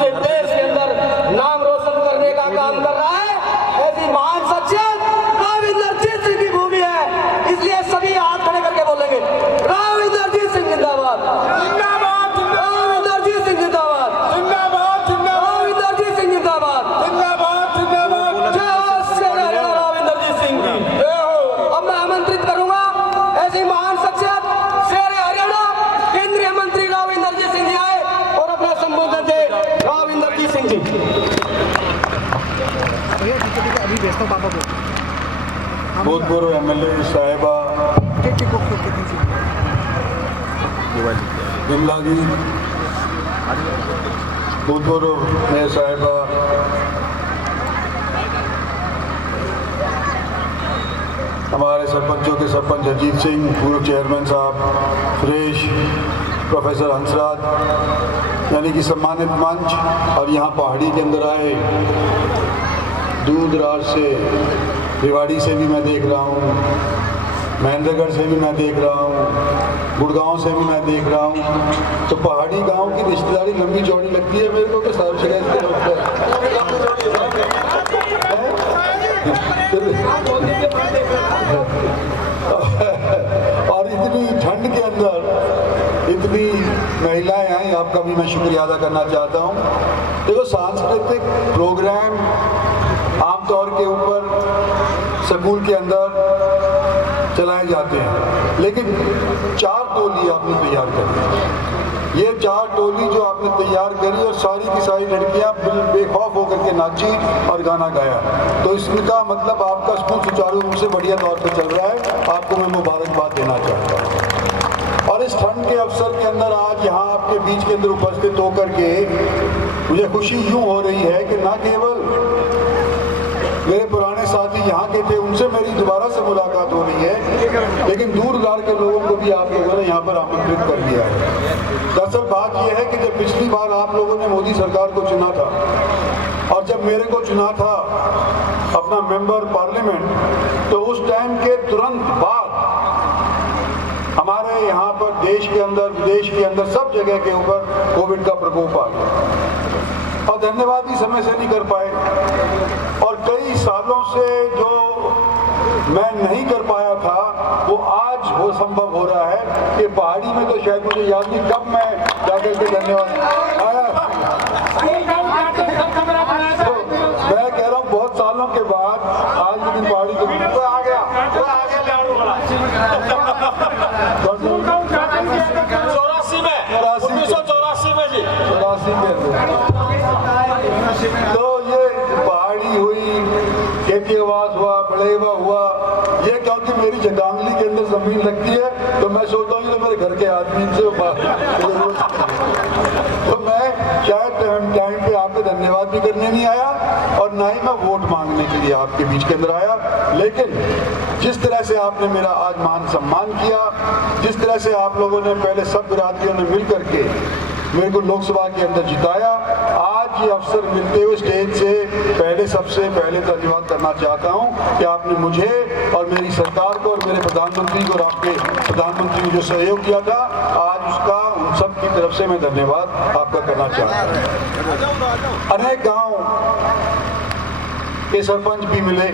समूचे देश के अंदर नाम रोशन करने का काम कर रहा है। ऐसी महान शख्सियत राव इंद्रजीत सिंह की भूमि है, इसलिए सभी हाथ खड़े करके बोलेंगे राव इंद्रजीत सिंह जिंदाबाद, जिंदाबाद, राव इंद्रजीत सिंह जिंदाबाद, जिंदाबाद, जिंदाबाद, राव इंद्रजीत सिंह जिंदाबाद, जिंदाबाद, जिंदाबाद, जय श्री राव इंद्रजीत सिंह की। अब मैं आमंत्रित करूंगा ऐसी महान शख्सियत शेर हरियाणा केंद्रीय मंत्री राव इंद्रजीत सिंह जी आए और अपना संबोधन दे। राव इंद्रजीत सिंह जी। भूतपूर्व एमएलए साहिबा बिमला जी, भूतपूर्व मेयर साहिबा, हमारे सरपंचों के सरपंच अजीत सिंह, पूर्व चेयरमैन साहब सुरेश, प्रोफेसर हंसराज, यानी कि सम्मानित मंच, और यहाँ पहाड़ी के अंदर आए दूर दराज से, रेवाड़ी से भी मैं देख रहा हूँ, महेंद्रगढ़ से भी मैं देख रहा हूँ, गुड़गांव से भी मैं देख रहा हूँ। तो पहाड़ी गांव की रिश्तेदारी लंबी चौड़ी लगती है मेरे को, कि साहब शहर के लोग और इतनी ठंड के अंदर इतनी महिलाएं हैं, आपका भी मैं शुक्रिया अदा करना चाहता हूँ। देखो, सांस्कृतिक प्रोग्राम आमतौर के ऊपर स्कूल के अंदर चलाए जाते हैं, लेकिन 4 टोली आपने तैयार करी। ये 4 टोली जो आपने तैयार करी और सारी की सारी लड़कियां बेखौफ होकर के नाची और गाना गाया, तो इसका मतलब आपका स्कूल सुचारू रूप से बढ़िया तौर पर चल रहा है। आपको मैं मुबारकबाद देना चाहता हूँ। और इस ठंड के अवसर के अंदर आज यहाँ आपके बीच के अंदर उपस्थित होकर के मुझे खुशी यूँ हो रही है कि न केवल मेरे पुराने साथी यहाँ के थे, उनसे मेरी दोबारा से मुलाकात हो रही है, लेकिन दूर दराज के लोगों को भी आप लोगों ने यहाँ पर आमंत्रित कर लिया है। दरअसल बात यह है कि जब पिछली बार आप लोगों ने मोदी सरकार को चुना था और जब मेरे को चुना था अपना मेंबर पार्लियामेंट, तो उस टाइम के तुरंत बाद हमारे यहाँ पर देश के अंदर, विदेश के अंदर, सब जगह के ऊपर कोविड का प्रकोप आ गया और धन्यवाद भी समय से नहीं कर पाए। और कई सालों से जो मैं नहीं कर पाया था वो आज वो संभव हो रहा है कि पहाड़ी में, तो शायद मुझे याद नहीं कब मैं जाकर के धन्यवाद तो मैं कह रहा हूँ बहुत सालों के बाद आज लेकिन पहाड़ी को आ गया 84 में जी, 84 में तो ये पहाड़ी हुई, खेती आवास हुआ, बड़ेवा हुआ, ये क्योंकि मेरी जगांगली के अंदर जमीन लगती है, तो मैं सोचता हूँ तो मेरे घर के आदमी से तो मैं शायद टाइम पे आपको धन्यवाद भी करने नहीं आया और ना ही मैं वोट मांगने के लिए आपके बीच के अंदर आया। लेकिन जिस तरह से आपने मेरा आज मान सम्मान किया, जिस तरह से आप लोगों ने पहले सब बिरादरियों ने मिल करके मेरे को लोकसभा के अंदर जिताया, आज ये अवसर मिलते हुए स्टेज से पहले सबसे पहले धन्यवाद करना चाहता हूं कि आपने मुझे और मेरी सरकार को और मेरे प्रधानमंत्री को और आपके प्रधानमंत्री ने जो सहयोग किया था, आज उसका उन सब की तरफ से मैं धन्यवाद आपका करना चाहता हूं। अनेक गांव के सरपंच भी मिले,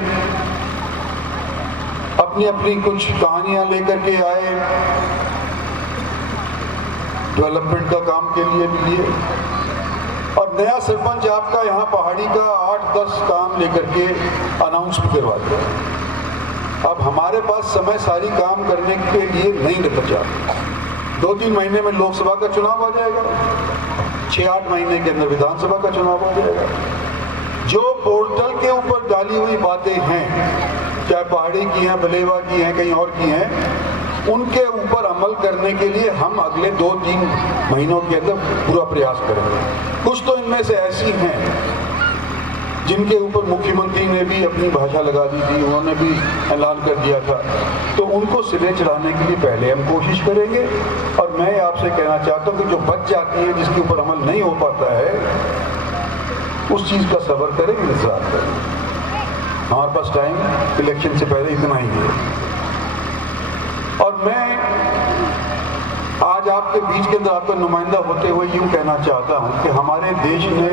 अपनी अपनी कुछ कहानियां लेकर के आए, डेवलपमेंट का काम के लिए भी लिए, और नया सरपंच आपका यहाँ पहाड़ी का 8-10 काम लेकर के अनाउंस भी करवा दिया। अब हमारे पास समय सारी काम करने के लिए नहीं बचा। 2-3 महीने में लोकसभा का चुनाव आ जाएगा, 6-8 महीने के अंदर विधानसभा का चुनाव आ जाएगा। जो पोर्टल के ऊपर डाली हुई बातें हैं, चाहे पहाड़ी की हैं, बलेवा की हैं, कहीं और की हैं, उनके ऊपर अमल करने के लिए हम अगले 2-3 महीनों के अंदर पूरा प्रयास करेंगे। कुछ तो इनमें से ऐसी हैं जिनके ऊपर मुख्यमंत्री ने भी अपनी भाषा लगा दी थी, उन्होंने भी ऐलान कर दिया था, तो उनको सिरे चढ़ाने के लिए पहले हम कोशिश करेंगे। और मैं आपसे कहना चाहता हूँ कि जो बच जाती है, जिसके ऊपर अमल नहीं हो पाता है, उस चीज़ का सब्र करें, इंतजार करें। हमारे पास टाइम इलेक्शन से पहले इतना ही है। और मैं आज आपके बीच के अंदर आपका नुमाइंदा होते हुए यूं कहना चाहता हूं कि हमारे देश में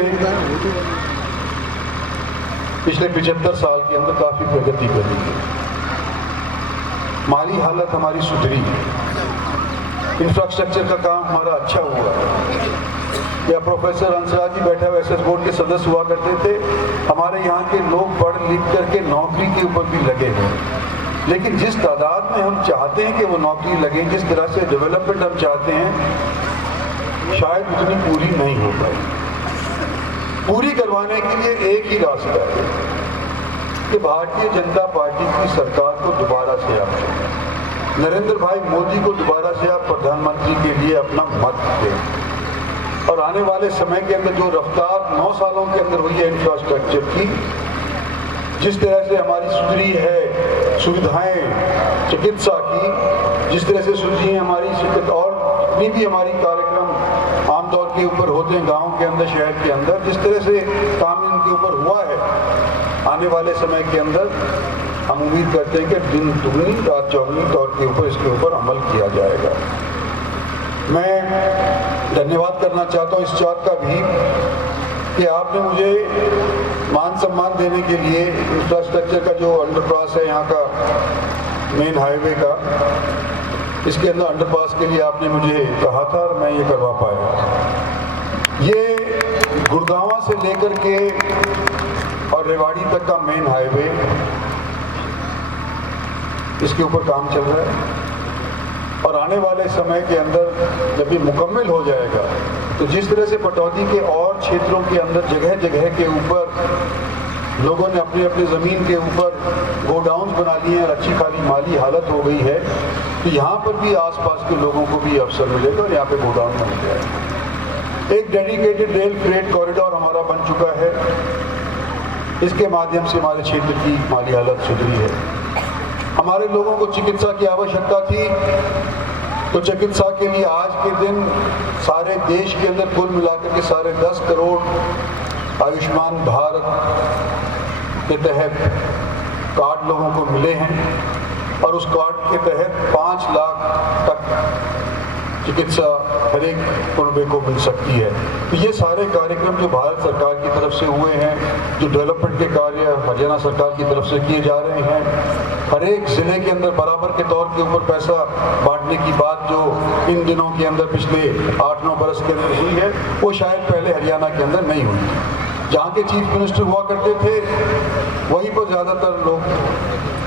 पिछले 75 साल के अंदर काफ़ी प्रगति करी है। माली हालत हमारी सुधरी है, इंफ्रास्ट्रक्चर का काम हमारा अच्छा हुआ है। या प्रोफेसर अंसराज जी बैठे हुए एसएस बोर्ड के सदस्य हुआ करते थे, हमारे यहाँ के लोग पढ़ लिख करके नौकरी के ऊपर भी लगे हैं, लेकिन जिस तादाद में हम चाहते हैं कि वो नौकरी लगे, जिस तरह से डेवलपमेंट हम चाहते हैं, शायद उतनी पूरी नहीं हो पाई। पूरी करवाने के लिए एक ही रास्ता है कि भारतीय जनता पार्टी की सरकार को दोबारा से आप नरेंद्र भाई मोदी को दोबारा से आप प्रधानमंत्री के लिए अपना मत दें। और आने वाले समय के अंदर जो रफ्तार 9 सालों के अंदर हुई है इंफ्रास्ट्रक्चर की, जिस तरह से हमारी सुधरी है सुविधाएं चिकित्सा की, जिस तरह से सुधरी है हमारी शिक्षित और जितनी भी हमारी कार्यक्रम आमतौर के ऊपर होते हैं गांव के अंदर शहर के अंदर, जिस तरह से काम इनके ऊपर हुआ है, आने वाले समय के अंदर हम उम्मीद करते हैं कि दिन दुगनी रात चौगुनी तौर के ऊपर इसके ऊपर अमल किया जाएगा। मैं धन्यवाद करना चाहता हूँ इस चार्ट का भी कि आपने मुझे मान सम्मान देने के लिए इंफ्रास्ट्रक्चर का जो अंडरपास है यहाँ का मेन हाईवे का, इसके अंदर अंडरपास के लिए आपने मुझे कहा था और मैं ये करवा पाया। ये गुड़गांव से लेकर के और रेवाड़ी तक का मेन हाईवे, इसके ऊपर काम चल रहा है और आने वाले समय के अंदर जब ये मुकम्मल हो जाएगा तो जिस तरह से पटौदी के और क्षेत्रों के अंदर जगह जगह के ऊपर लोगों ने अपनी अपनी ज़मीन के ऊपर गोडाउन्स बना लिए हैं और अच्छी खाली माली हालत हो गई है, तो यहाँ पर भी आसपास के लोगों को भी अवसर मिलेगा और यहाँ पे गोडाउन बन जाएगा। एक डेडिकेटेड रेल फ्रेट कॉरिडोर हमारा बन चुका है, इसके माध्यम से हमारे क्षेत्र की माली हालत सुधरी है। हमारे लोगों को चिकित्सा की आवश्यकता थी, तो चिकित्सा के लिए आज के दिन सारे देश के अंदर कुल मिलाकर के साढ़े 10 करोड़ आयुष्मान भारत के तहत कार्ड लोगों को मिले हैं और उस कार्ड के तहत 5 लाख तक चिकित्सा हर एक कुनबे को मिल सकती है। तो ये सारे कार्यक्रम जो भारत सरकार की तरफ से हुए हैं, जो डेवलपमेंट के कार्य हरियाणा सरकार की तरफ से किए जा रहे हैं, हर एक ज़िले के अंदर बराबर के तौर के ऊपर पैसा बांटने की बात जो इन दिनों के अंदर पिछले 8-9 बरस के अंदर हुई है, वो शायद पहले हरियाणा के अंदर नहीं हुई। जहाँ के चीफ मिनिस्टर हुआ करते थे वहीं पर ज़्यादातर लोग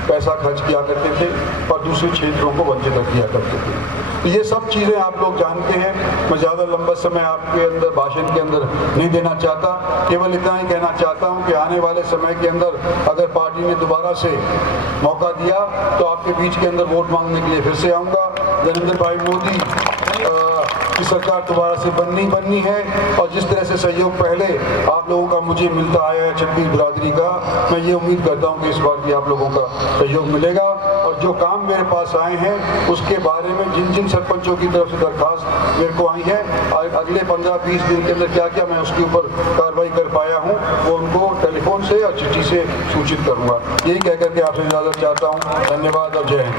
पैसा खर्च किया करते थे और दूसरे क्षेत्रों को वंचित किया करते थे। तो ये सब चीज़ें आप लोग जानते हैं, मैं ज़्यादा लंबा समय आपके अंदर भाषण के अंदर नहीं देना चाहता, केवल इतना ही कहना चाहता हूँ कि आने वाले समय के अंदर अगर पार्टी ने दोबारा से मौका दिया तो आपके बीच के अंदर वोट मांगने के लिए फिर से आऊँगा। नरेंद्र भाई मोदी की सरकार दोबारा से बननी है और जिस तरह से सहयोग पहले आप लोगों का मुझे मिलता आया है छत्तीस बिरादरी का, मैं ये उम्मीद करता हूँ कि इस बार भी आप लोगों का सहयोग मिलेगा। और जो काम मेरे पास आए हैं उसके बारे में जिन जिन सरपंचों की तरफ से दरखास्त मेरे को आई है, अगले 15-20 दिन के अंदर क्या क्या मैं उसके ऊपर कार्रवाई कर पाया हूँ वो उनको टेलीफोन से और चिट्ठी से सूचित करूँगा। यही कहकर के आपसे इजाज़त चाहता हूँ। धन्यवाद और जय हिंद।